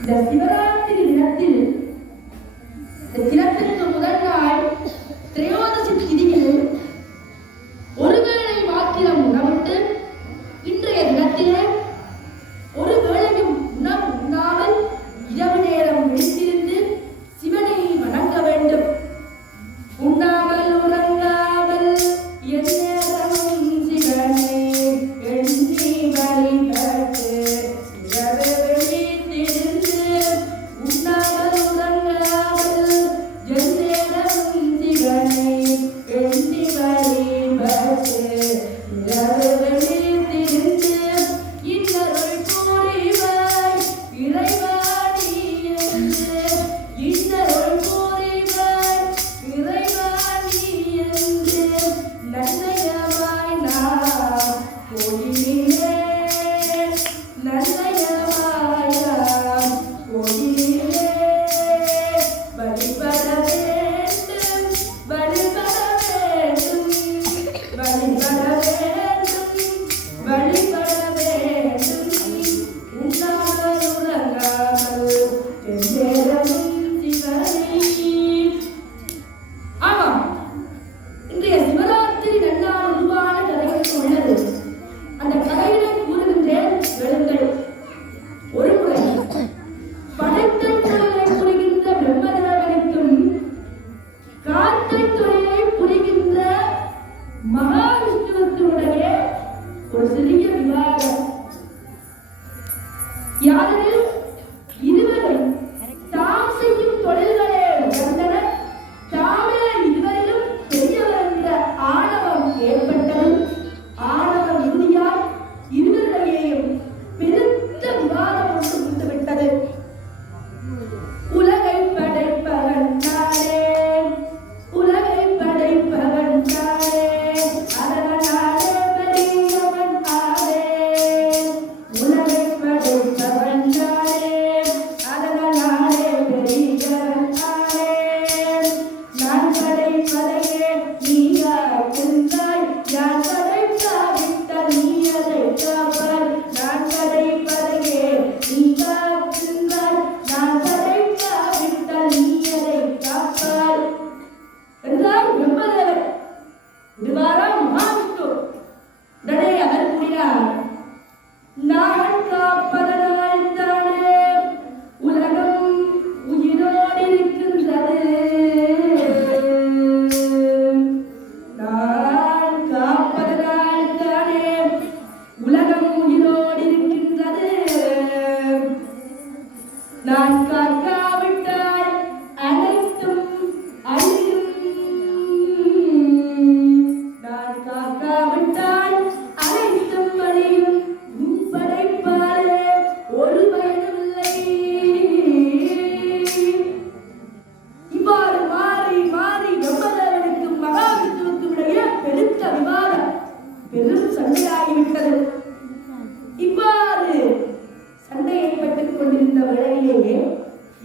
இந்த சிவராத்திரி தினத்தில் தினத்திற்கு முதல் நாள் திரையோதசி திதியில் ஒருவேளை மாத்திரம் உணவுண்டு இன்றைய தினத்திலே ஒரு வேளையும் உணவு உண்ணாமல் இரவு நேரம் விழித்திருந்து சிவனை வணங்க வேண்டும். உண்ணாமல் உறங்காமல் எந்நேரமும் சிவனை எண்ணி வழிபட்டு இரவு விழித்திருந்து உண்ணாமல் உறங்காமல் எந்நேரமும் சிவனை எண்ணி வழிபட்டு இரவு விழித்திருந்து இன்னருள் கூறிவாய் இறைவாணி என்று இன்னருள் கூறிவாய் இறைவாணி என்று நன்னயமாய் நாம் கோயிலே நன்னயமாய் நாம் கோயிலே வழிபட வேண்டும் வழிபட வேண்டும் வழிபட வேண்டும் வழிபட வேண்டும் உண்ணாமல் உறங்காமல் எந்நேரமும் சிவனை. ஆமாம், இன்றைய சிவராத்திரி நன்னாள் உருவான கதைகள் உள்ளது. அந்த கதையினை கூறுகின்றேன் கேளுங்கள். ஒருமுறை படைத்தல் தொழிலை புரிகின்ற பிரம்மதேவனுக்கும் காத்தல் தொழிலை புரிகின்ற மகாவிஷ்ணுவுக்குடைய ஒரு சிறிய விவாதம். யாரெனில் இருவரும் தாம் செய்யும் தொழில்களே உணர்ந்தனர். தாமே இருவரிலும் பெரியவர் என்ற ஆணவம் ஏற்பட்டது. ஆணவம் இறுதியாய் இருவரிடையேயும் பெருத்த விவாதம் ஒன்று விட்டுவிட்டது. உலகை படைப்பவன் நானே, உலகை படைப்பவன் நானே, அதனாலே பெரியவன் ஆனேன். உலகை படைப்பவன் நானே, அதனாலே பெரியவன் ஆனேன். நான் படைப்பதையே நீயாய் தின்றாய், யான் படைக்காவிட்டால் நீ அதை காப்பாய். நான் படைப்பதையே நீயாய் தின்றாய், நான் படைக்காவிட்டால் நீ அதை காப்பாய் என்றார் பிரம்மதேவர். விடுவாரா மகாவிஷ்ணு? உடனே அவர் கூறினார், நான் காப்பதனால் தானே உலகம் உயிரோடு இருக்கின்றது. நான் காப்பதனால் தானே உலகம் உயிரோடு இருக்கின்றது. நான் காக்காவிட்டால் அனைத்தும் அழியும். நான் காக்காவிட்டால் அனைத்தும் அழியும். உன் படைப்பாலே ஒரு பயனுமில்லை. இவ்வாறு மாறி மாறி பிரம்மதேவனுக்கும் மகாவிஷ்ணுவுக்கும் இடையே பெருத்த விவாதம், பெரும் சண்டையாகிவிட்டது. இவ்வாறு சண்டை ஏற்பட்டுக் கொண்டிருந்த வேளையிலேயே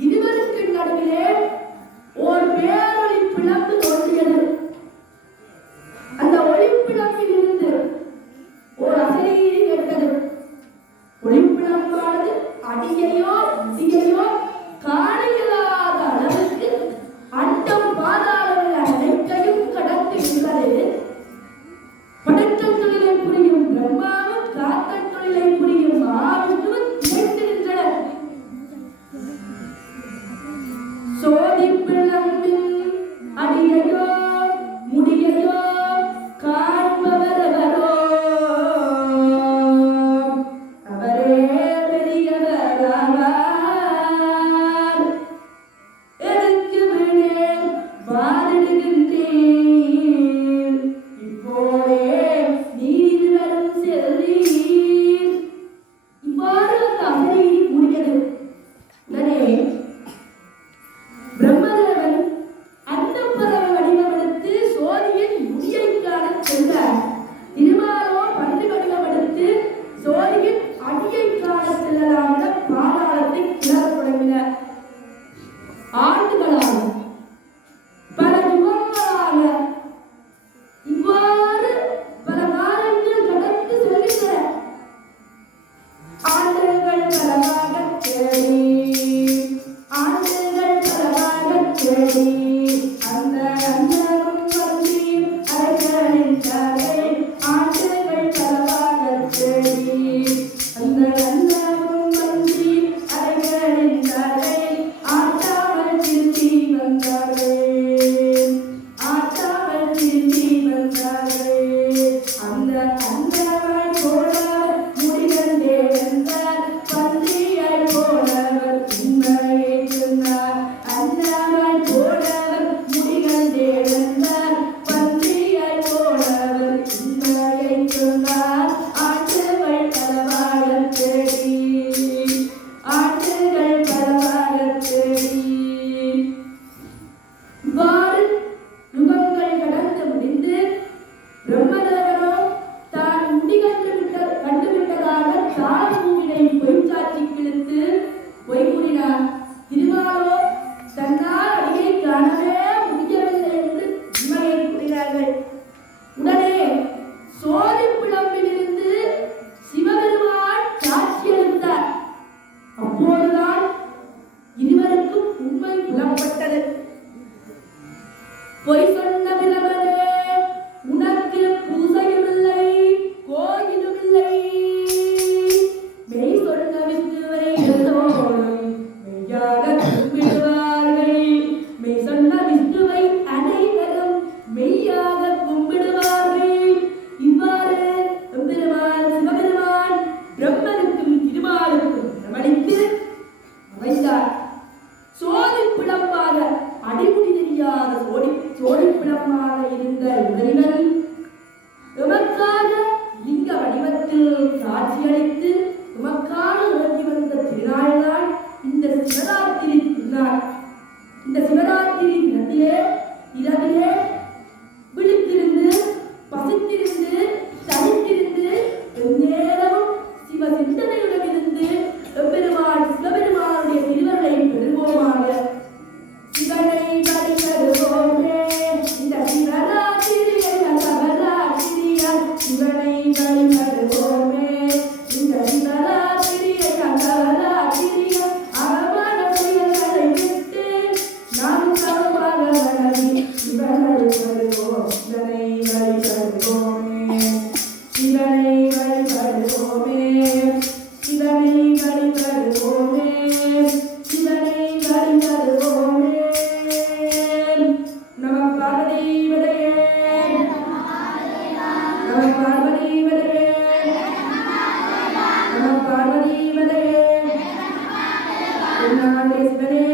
இருவருக்கு நடுவிலே ஓர் பேரொளி பிளம்பு தோன்றியது. அந்த ஒளிப்பிழம்பில் இருந்து ஓர் அசரீரி கேட்டது. ஒளிப்பிழம்பானது அடியையோ முடியையோ காண இயலாத அளவுக்கு அண்டம் பாதாளங்கள் அனைத்தையும் கடந்து உள்ளது. படைத்தல் தொழிலை புரியும் பிரம்மாவும் காத்தல் தொழிலை புரியும் மகாவிஷ்ணுவும் திகைத்து நின்றனர். சோதி பிளம்பின் அடியையோ முடியையோ காண்பவரவரோ அவரே பெரியவராவார். எதற்கு விடே வாதிடுகின்றேன், இப்போதே நீதிவரும் செல்வீர். இவ்வாறு அந்த அசரீரி கூறியது. உடனே பிரம்மதேவன் அந்தப்பறவை வடிவம் அப்போதுதான் இருவருக்கும் உண்மை புலப்பட்டது. பொய் சொன்ன பிரமனே, உனக்கு பூசையும் இல்லை கோயிலும் இல்லை. மெய் சொன்ன வித்துவை எல்லோரும் மெய்யாக கும்பிடுவார்கள். மெய் சொன்ன வித்துவை அனைவரும் மெய்யாக கும்பிடுவார்கள். இவ்வாறு எம்பெருமான் சிவபெருமான் பிரம்மனுக்கும் திருமாலுக்கும் பிரமணித்து அமைந்தார். சோதிப்பிடமாக அடிமுடி தெரியாத சோடிப்பிடமாக இருந்த இறைவன் எமக்காக லிங்க வடிவத்தில் காட்சியளித்து எமக்காக இறங்கி வந்த திருநாள்தான் இந்த சிவராத்திரி திருநாள். இந்த சிவராத்திரி தினத்திலே இரவிலே விழித்திருந்து பசித்திருந்து தனித்திருந்து எந்நேரமும் சிவ சிந்தனையுடன் இருந்து எம்பெருமான் சிவபெருமானுடைய திருவருளை பெறுவோமாக. சிவனை வழிபடுவோமே, இந்த சிவராத்திரியை நவராத்திரியால் சிவனை வழிபடுவோமே, இந்த சிவராத்திரியை நவராத்திரியால் அவமான செயல்களை விட்டு நாம் சமமாக வளரி சிவனை வருவோம். சிவனை வழிபடுவோமே, சிவனை வழிபடுவோமே, சிவனை வழிபடுவோமே, சிவனை வழிபடுவோமே. நம பார்வதிபதையே, நம பார்வதிபதையே, நம பார்வதிபதையே. சிவனே